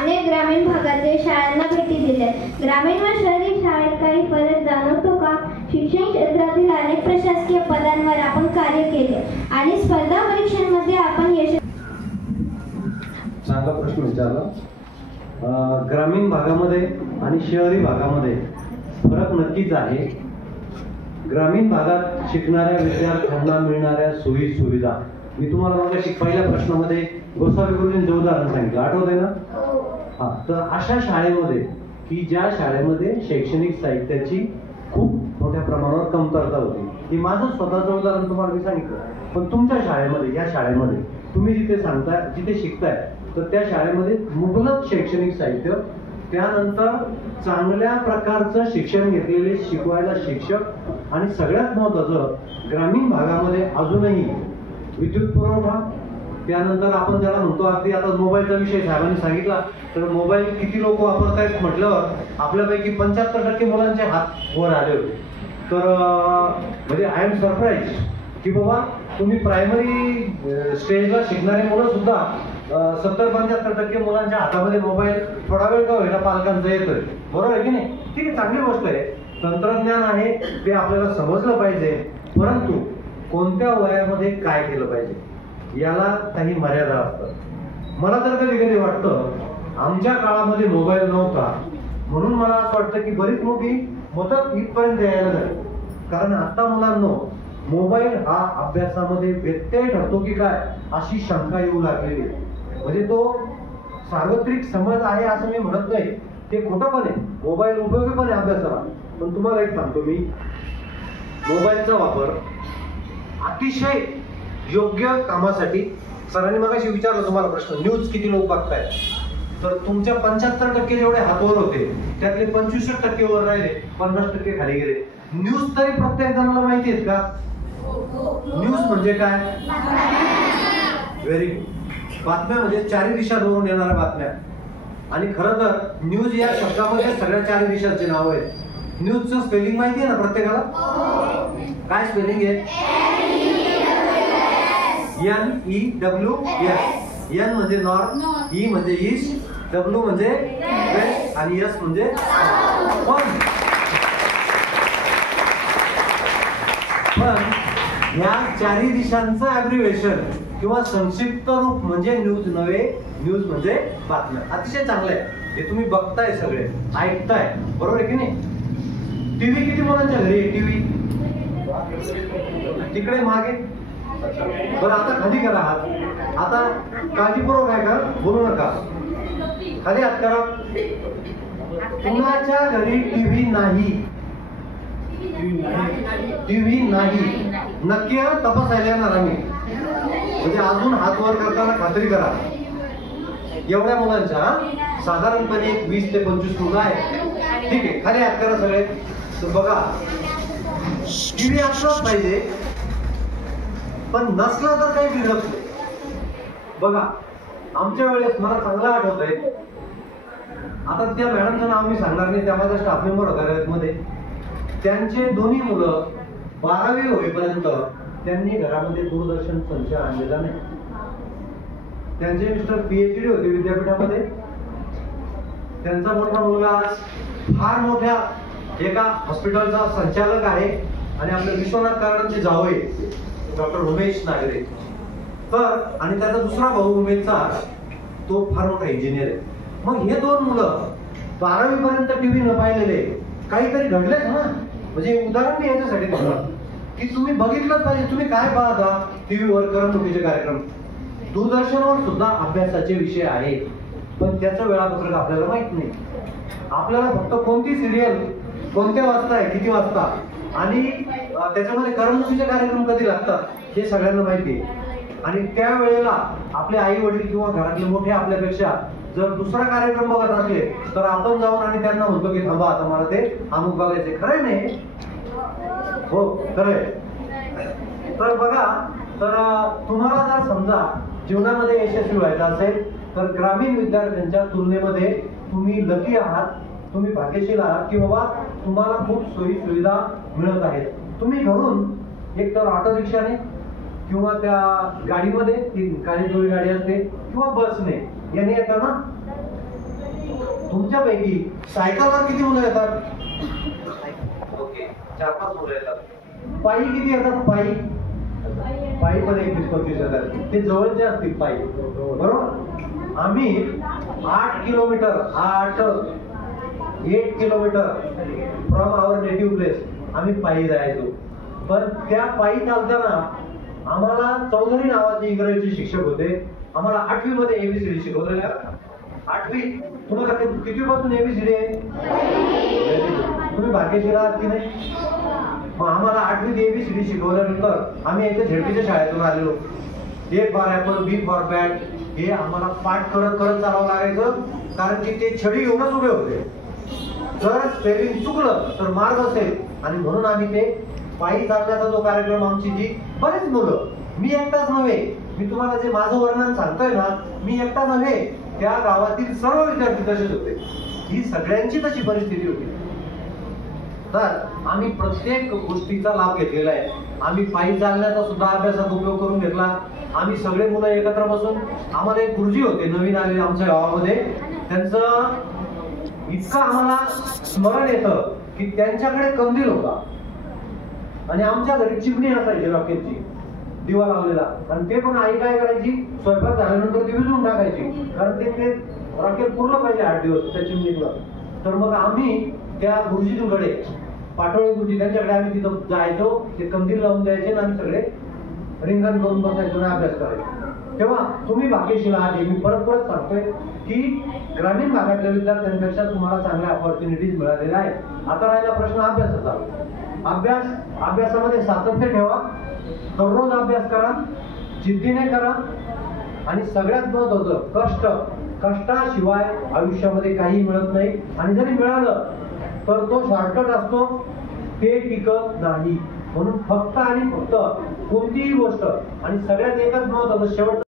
अनेक ग्रामीण भागातील शाळांना भेटी दिल्या. ग्रामीण व शहरी शाळेत काही फरक जाणवतो का? शिक्षण क्षेत्रातील अनेक प्रशासकीय पदांवर आपण कार्य केले आणि स्पर्धा परीक्षांमध्ये आपण यश. चांगला प्रश्न विचारला. ग्रामीण भागामध्ये आणि शहरी भागामध्ये फरक नक्कीच आहे. ग्रामीण भागात शिकणाऱ्या विद्यार्थ्यांना मिळणाऱ्या सोयी सुविधा, मी तुम्हाला मगाशी पहिल्या प्रश्नामध्ये गोसावी गुरुजींचं उदाहरण सांगितलं, आठवतंय ना? हा, तर अशा शाळेमध्ये की ज्या शाळेमध्ये शैक्षणिक साहित्याची खूप मोठ्या प्रमाणावर कमतरता होती, हे माझं स्वतःचं उदाहरण तुम्हाला मी सांगितलं. पण तुमच्या शाळेमध्ये, या शाळेमध्ये तुम्ही जिथे सांगताय, जिथे शिकताय, तर त्या शाळेमध्ये मुबलक शैक्षणिक साहित्य, त्यानंतर चांगल्या प्रकारचं शिक्षण घेतलेले शिकवायला शिक्षक, आणि सगळ्यात महत्त्वाचं ग्रामीण भागामध्ये अजूनही विद्युत पुरवठा, त्यानंतर आपण ज्याला म्हणतो अगदी आता मोबाईलचा विषय साहेबांनी सांगितला, तर मोबाईल किती लोक वापरतायत म्हटल्यावर आपल्यापैकी 75% मुलांचे हात वर आले होते. तर म्हणजे आय एम सरप्राईज की बाबा तुम्ही प्रायमरी स्टेजला शिकणारे मुलं सुद्धा 70-75% मुलांच्या हातामध्ये मोबाईल थोडा वेळ का होईना पालकांचा येतोय. बरोबर आहे की नाही? ठीक आहे, चांगली गोष्ट आहे. तंत्रज्ञान आहे ते आपल्याला समजलं पाहिजे, परंतु कोणत्या वयामध्ये काय केलं पाहिजे याला काही मर्यादा असतात. मला तर कधी कधी वाटतं आमच्या काळामध्ये मोबाईल नव्हता म्हणून मला असं वाटतं की बरीच मोठी मदत इथपर्यंत यायला झाली. कारण आता मुलांनो मोबाईल हा अभ्यासामध्ये व्यत्यय ठरतो की काय अशी शंका येऊ लागलेली आहे. म्हणजे तो सार्वत्रिक समज आहे असं मी म्हणत नाही, ते खोटं पण आहे. मोबाईल उपयोगी पण आहे अभ्यासाला. पण तुम्हाला एक सांगतो मी, मोबाईलचा वापर अतिशय योग्य कामासाठी. सरांनी मगाशी विचारलं तुम्हाला प्रश्न, न्यूज किती लोक बघताय, तर तुमच्या 75% जेवढे हातवर होते त्यातले 25% वर राहिले, 50% खाली गेले. न्यूज तरी प्रत्येक जणाला माहिती आहेत का? न्यूज म्हणजे काय? Very good. बातम्या म्हणजे चारी दिशांवरून येणाऱ्या बातम्या. आणि खरं तर न्यूज या शब्दामध्ये सगळ्या चारी दिशांचे नाव आहेत. न्यूजचं स्पेलिंग माहिती आहे ना प्रत्येकाला? काय स्पेलिंग आहे? NEWS. N म्हणजे नॉर्थ, E म्हणजे ईस्ट, W म्हणजे वेस्ट आणि S म्हणजे पण या चारी दिशांचं ॲब्रिव्हिएशन किंवा संक्षिप्त रूप म्हणजे न्यूज नव्हे. न्यूज म्हणजे बातम्या. अतिशय चांगलं आहे. हे तुम्ही बघताय, सगळे ऐकताय, बरोबर आहे की नाही? टीव्ही किती मुलांच्या घरी? टीव्ही तिकडे मागे. बरं आता खाली करा हात. आता काळजीपूर्वक आहे का? बोलू नका. खाली हात करा. कुणाच्या घरी टीव्ही नाही? टीव्ही नाही. नक्की तपासायला येणार आम्ही. म्हणजे अजून हात वर करताना खात्री करा. एवढ्या मुलांच्या साधारणपणे 20 ते 25 मुलं आहेत. ठीक आहे, खाली हात करा सगळे. तर बघा, टीव्ही असलाच पाहिजे, पण नसला तर काही बिघडत नाही. बघा आमच्या वेळेस मला चांगलं आठवतंय, आता त्या मॅडमचं नाव मी सांगणार नाही, त्या माझ्या स्टाफ मेंबर होत्या मध्ये. त्यांचे दोन्ही मुलं 12वी होईपर्यंत त्यांनी घरामध्ये दूरदर्शन संच आणलेला नाही. त्यांचे मिस्टर PhD होते विद्यापीठामध्ये. त्यांचा मोठा मुलगा फार मोठ्या एका हॉस्पिटलचा संचालक आहे आणि आपल्या विश्वनाथ कारणांचे जावई डॉक्टर उमेश नागरे. तर आणि त्याचा दुसरा भाऊ उमेशचा, तो फार मोठा इंजिनियर आहे. मग हे दोन मुलं 12वी पर्यंत टीव्ही न पाहिलेले, काहीतरी घडलेच ना. म्हणजे उदाहरण मी याच्यासाठी दिलं की तुम्ही बघितलंच पाहिजे. तुम्ही काय पाहता टीव्हीवर? करमणुकीचे कार्यक्रम. दूरदर्शनवर सुद्धा अभ्यासाचे विषय आहेत, पण त्याचं वेळापत्रक आपल्याला माहित नाही. आपल्याला फक्त कोणती सिरियल कोणत्या वाजता आहे, किती वाजता, आणि त्याच्यामध्ये करमणुकीचे कार्यक्रम कधी लागतात हे सगळ्यांना माहिती आहे. आणि त्यावेळेला आपले आई वडील किंवा घरातले मोठे आपल्यापेक्षा जर दुसरा कार्यक्रम बघत असले तर आपण जाऊन आणि त्यांना म्हणतो की थांबा आता मला ते अमुक बघायचे. खरंय नाही? हो खरंय. तर बघा, तर तुम्हाला जर समजा जीवनामध्ये यशस्वी व्हायचं असेल तर ग्रामीण विद्यार्थ्यांच्या तुलनेमध्ये तुम्ही लकी आहात, तुम्ही भाग्यशील आहात की बाबा तुम्हाला खूप सोयी सुविधा मिळत आहेत. तुम्ही घरून एक तर ऑटो रिक्षाने किंवा त्या गाडीमध्ये, ती काळी पिवळी गाडी असते, किंवा बसने, याने येतं ना. तुमच्यापैकी सायकलवर किती मुलं येतात? ओके, 4-5 मुलं येतात. पायी किती येतात? पायी पण 21-25 येतात. ते जवळचे असतील पायी, बरोबर. आम्ही 8 kilometre from our native place आम्ही पायी जायचो. पण त्या पायी चालताना आम्हाला चौधरी नावाचे इंग्रजीचे शिक्षक होते. आम्हाला 8वी मध्ये एबीसीडी शिकवलेल्या. 8वी तुम्हाला किती पासून एबीसीडी आहे? तुम्ही भाग्यशील आहात की नाही? मग आम्हाला 8वीत एबीसीडी शिकवल्यानंतर आम्ही इथे झेडपीच्या शाळेतून आलेलो. A for apple, B for bat हे आम्हाला पाठ करत चालावं लागायचं, कारण की ते छडी घेऊनच उभे होते. जर स्पेलिंग चुकलं तर मार बसेल, आणि म्हणून आम्ही ते पायी चालण्याचा जो कार्यक्रम आमची जी बरेच मुलं, मी एकटाच नव्हे, मी तुम्हाला जे माझं वर्णन सांगतोय ना, मी एकटा नव्हे, त्या गावातील सर्व विद्यार्थी तसेच होते. ही सगळ्यांची तशी परिस्थिती होती. तर आम्ही प्रत्येक गोष्टीचा लाभ घेतलेला आहे. आम्ही पायी चालण्याचा सुद्धा अभ्यासात उपयोग करून घेतला. आम्ही सगळे मुलं एकत्र बसून, आम्हाला एक गुरुजी होते नवीन आलेले आमच्या गावामध्ये, त्यांचं इतकं आम्हाला स्मरण येतं की त्यांच्याकडे कंदील होता आणि आमच्या घरी चिमणी असायची रॉकेलची, दिवा लावलेला, आणि ते पण आई काय करायची, स्वयंपाक झाल्यानंतर ती विझवून टाकायची, कारण ते रॉकेल पूर्ण पाहिजे 8 दिवस त्या चिमणीला. तर मग आम्ही त्या गुरुजींकडे, पाटोळे गुरुजी, त्यांच्याकडे आम्ही तिथं जायचो. ते कंदील लावून द्यायचे आणि आम्ही सगळे रिंगण करून बसायचो आणि अभ्यास करायचो. तेव्हा तुम्ही भाग्यशील आहात. मी परत सांगतोय की ग्रामीण भागातल्या विद्यार्थ्यांपेक्षा तुम्हाला चांगल्या ऑपॉर्च्युनिटीज मिळालेल्या आहेत. आता राहिला प्रश्न अभ्यासाचा. अभ्यासामध्ये सातत्य ठेवा, दररोज अभ्यास करा, जिद्दीने करा, आणि सगळ्यात महत्त्वाचं कष्टाशिवाय आयुष्यामध्ये काही मिळत नाही. आणि जरी मिळालं तर तो शॉर्टकट असतो, ते टिकत नाही. म्हणून फक्त आणि फक्त कोणतीही गोष्ट, आणि सगळ्यात एकच महत्त्वाचं शेवट